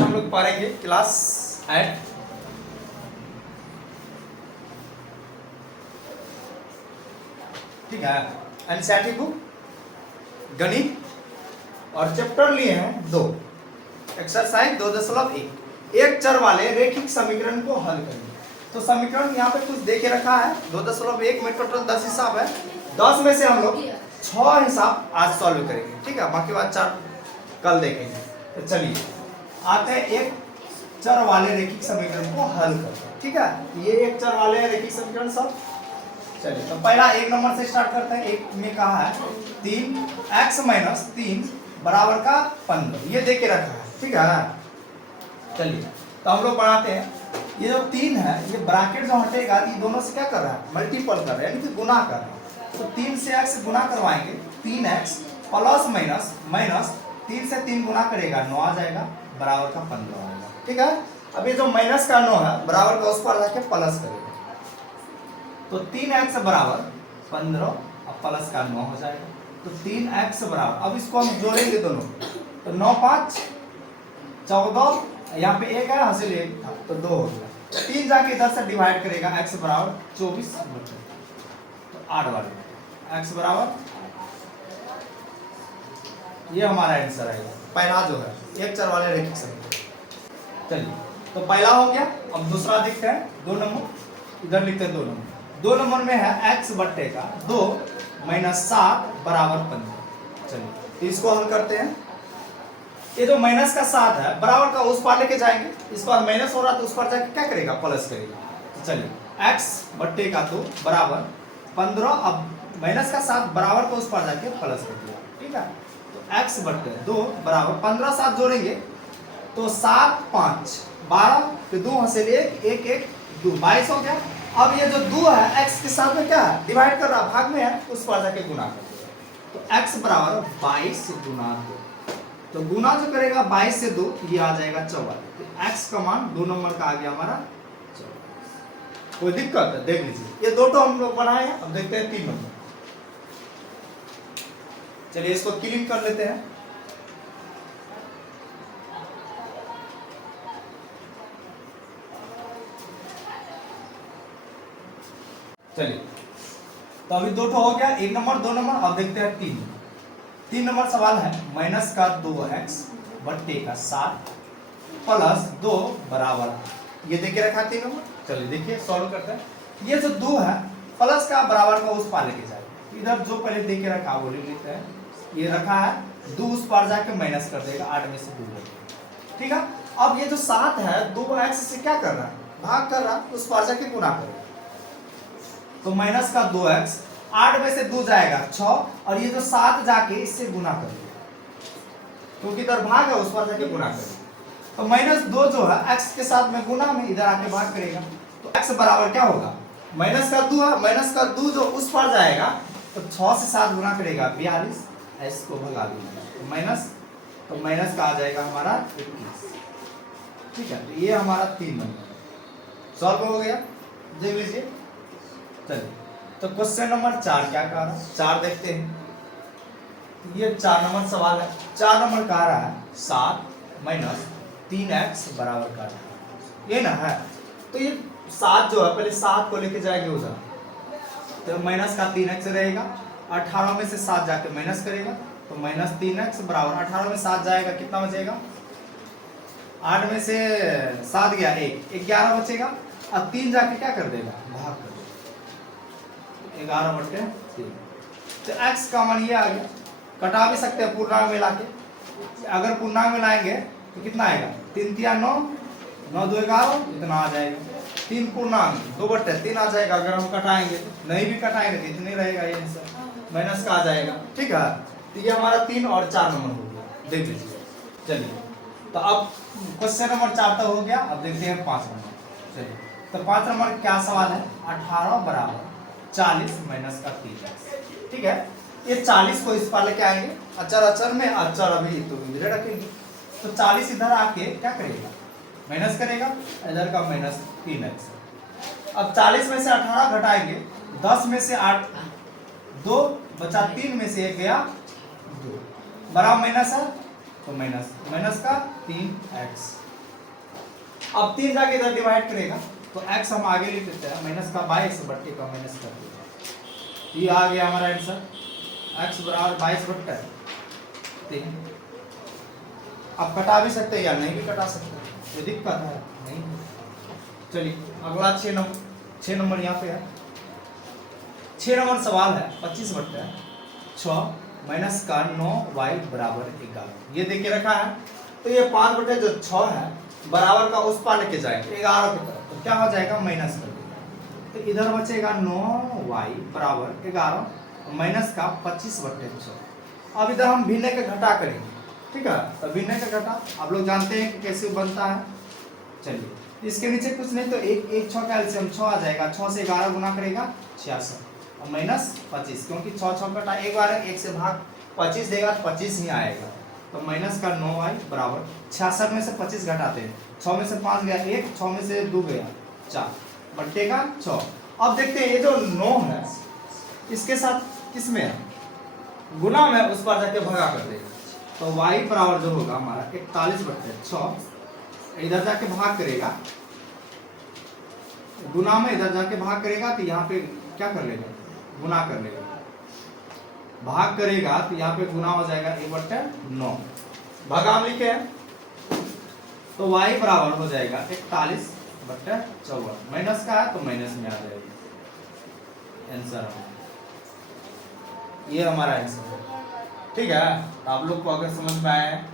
आज हम लोग पढ़ेंगे क्लास 8 ठीक है। एनसीईआरटी बुक गणित और चैप्टर लिए हैं 2 एक्सरसाइज 2.1 एक चर वाले रैखिक समीकरण को हल करेंगे। तो समीकरण यहाँ पे कुछ दे के रखा है 2.1 में टोटल 10 हिसाब है। 10 में से हम लोग 6 हिसाब आज सॉल्व करेंगे, ठीक है। बाकी बात 4 कल देखेंगे। तो चलिए आते हैं एक चर वाले रैखिक समीकरण को हल करते हैं, ठीक है। ये एक चर वाले रैखिक समीकरण सब। चलिए तो पहला 1 नंबर से स्टार्ट करते हैं। एक में कहा है 3x - 3 बराबर का 15, ये दे के रखा है, ठीक है। चलिए तो हम लोग बढ़ाते हैं। ये जो 3 है ये ब्रैकेट जो हटेगा ये दोनों से क्या कर रहा है, मल्टीपल कर रहा है, यानी कि गुना कर रहा है। तो 3 से x गुना करवाएंगे, 3x प्लस माइनस 3 से 3 गुना करेगा 9 आ जाएगा, बराबर का 15 आएगा, ठीक है। अब ये जो माइनस का 9 है बराबर का उस पर जाके प्लस करेगा, तो 3x बराबर 15 और प्लस का 9 हो जाएगा। तो 3x बराबर, अब इसको हम जोड़ेंगे दोनों, तो 9 5 14, यहाँ पे 1 है, हासिल 1 था तो 2 हो गया। 3 जाके इधर से डिवाइड करेगा, x बराबर 24 तो 8 बार x बराबर, ये हमारा आंसर आएगा पहला जो है एक चर वाले रैखिक समीकरण। चलिए तो पहला हो गया। अब दूसरा देखते हैं 2 नंबर, इधर लिखते हैं 2 नंबर। 2 नंबर में है x बट्टे का 2 - 7 बराबर 15। चलिए तो इसको हल करते हैं। ये जो माइनस का 7 है बराबर का उस पार लेके जाएंगे, इस पार माइनस हो रहा तो उस पार जाके क्या करेगा, प्लस करेगा। तो चलिए x बट्टे का 2 बराबर 15, अब माइनस का 7 बराबर को उस पार जाके प्लस कर दिया, ठीक है। तो x बट्टे 2 बराबर 15 7 जोड़ेंगे तो 7 5 12 तो 2 हासिल 1 1 1 2 22 हो गया। अब ये जो 2 है x के साथ में क्या है, डिवाइड कर रहा, भाग में है, उस पर जाके गुना कर देगा। तो x बराबर 22 गुना 2, तो गुना जो करेगा 22 से 2 ये आ जाएगा 44। तो x का मान 2 नंबर का आ गया हमारा 44। कोई दिक्कत है, देख लीजिए ये 2 तो हम लोग बनाए हैं। अब देखते हैं 3 नंबर। चलिए इसको क्लिक कर लेते हैं। चलिए तो अभी 2 हो गया, 1 नंबर 2 नंबर। अब देखते हैं 3 नंबर सवाल है माइनस का 2x बट्टे का 7 प्लस 2 बराबर, ये देखे रखा 3 नंबर। चलिए देखिए सॉल्व करते हैं। ये जो 2 है प्लस का बराबर का उस पार लेके जाएगा, इधर जो पहले देखे रखा वो ले लेते हैं। ये रखा है 2 उस पार जाके माइनस कर देगा, 8 में से 2 लगेगा, ठीक है। अब ये जो 7 है 2x से क्या कर रहा है, भाग कर रहा, उस पार जाके गुना करेगा। तो माइनस का 2x 8 में से 2 जाएगा 6, और ये जो 7 जाके इससे गुना करेगा, क्योंकि इधर भाग है उस पर जाके गुना करेगा। तो -2 जो है x के साथ में गुना में इधर आके भाग करेगा, तो x बराबर क्या होगा, माइनस का 2 है, माइनस का 2 जो उस पर जाएगा तो 6 से 7 गुना करेगा 42, s को भगा देगा तो माइनस का आ जाएगा हमारा 21, ठीक है। तो ये हमारा 3 नंबर सॉल्व हो गया, देख लीजिए। चलिए तो क्वेश्चन नंबर 4 क्या कह रहा है, 4 देखते हैं। ये 4 नंबर सवाल है। 4 नंबर कह रहा है 7 - 3x बराबर का, ये ना है। तो ये 7 जो है पहले 7 को लेके जाएंगे उधर, तो माइनस का 3x रहेगा, 18 में से 7 जाके माइनस करेगा, तो -3x बराबर 18 में 7 जाएगा कितना बचेगा, 8 में से 7 गया 1 11 बचेगा। अब 3 जाके क्या कर देगा, भाग कर देगा, 11 बटे 3। तो x का मान ये आ गया। कटा भी सकते हैं पूर्णांक में लाके, अगर पूर्णांक में लाएंगे तो कितना आएगा, 3 3 9 9 2 11 इतना आ जाएगा। 3 पूर्णांक 2 बटे 3 आ जाएगा। अगर हम कटाएंगे, नहीं भी कटाएंगे तो इतने रहेगा, ये आंसर माइनस का आ जाएगा, ठीक है। तो ये हमारा 3 और 4 नंबर हो गया, देख लीजिए। चलिए तो अब क्वेश्चन नंबर 4 तक हो गया। अब देखते हैं 5 नंबर। चलिए तो 5 नंबर क्या सवाल है, 18 बराबर 40 माइनस का 3x, ठीक है। ये 40 को इस पार लेके आएंगे, अचर में, अचर अभी तो इधर रखेंगे, तो 40 इधर आके क्या करेगा, माइनस करेगा, इधर का -3x। अब 40 में से 18 घटाएंगे, 10 में से 8 2 बचा, 3 में से 1 गया 2, बराबर माइनस है तो माइनस का 3x अब 3 जाके इधर डिवाइड करेगा तो x हम आगे लिख देते हैं माइनस का 22 बट्टे का माइनस कर देगा। ये आ गया हमारा आंसर x बराबर 22 बट्टा 3। अब कटा भी सकते हैं या नहीं भी कटा सकते, कोई दिक्कत है नहीं। चलिए अगला 6 नंबर यहाँ पे है। 6 नंबर सवाल है 25 बट्टा 6 माइनस का 9y बराबर 11। ये देख के रखा है तो ये 5 बटे जो 6 है बराबर का उस पार लेके जाएंगे 11 की तरफ, तो क्या हो जाएगा माइनस कर देगा। तो इधर बचेगा 9y बराबर 11 माइनस का 25 बटे 6। अब इधर हम भिन्न का घटा करेंगे, ठीक है। तो भिन्न का घटा आप लोग जानते हैं कि कैसे बनता है। चलिए इसके नीचे कुछ नहीं तो एक 6 का एलसीएम 6 आ जाएगा, 6 से 11 गुना करेगा 66 और माइनस 25, क्योंकि 6 कटा एक बार है, 1 से भाग 25 देगा तो 25 ही आएगा। तो माइनस का 9y बराबर 66 में से 25 घटाते हैं, 6 में से 5 गया 1, 6 में से 2 गया 4 बट्टे का 6। अब देखते हैं ये जो 9 है इसके साथ किसमें है गुना में, उस पर जाके भगा कर देगा। तो y बराबर जो होगा हमारा 41 बट्टे 6, इधर जाके भाग करेगा गुना में, इधर जाके भाग करेगा तो यहाँ पे क्या कर लेगा गुना कर लेगा, भाग करेगा तो यहाँ पे गुना हो जाएगा 1/9, भागाम लिखे हैं तो y बराबर हो जाएगा 41/54। माइनस का है तो माइनस में आ जाएगा आंसर, ये हमारा आंसर है। ठीक है, आप लोग को अगर समझ में आया है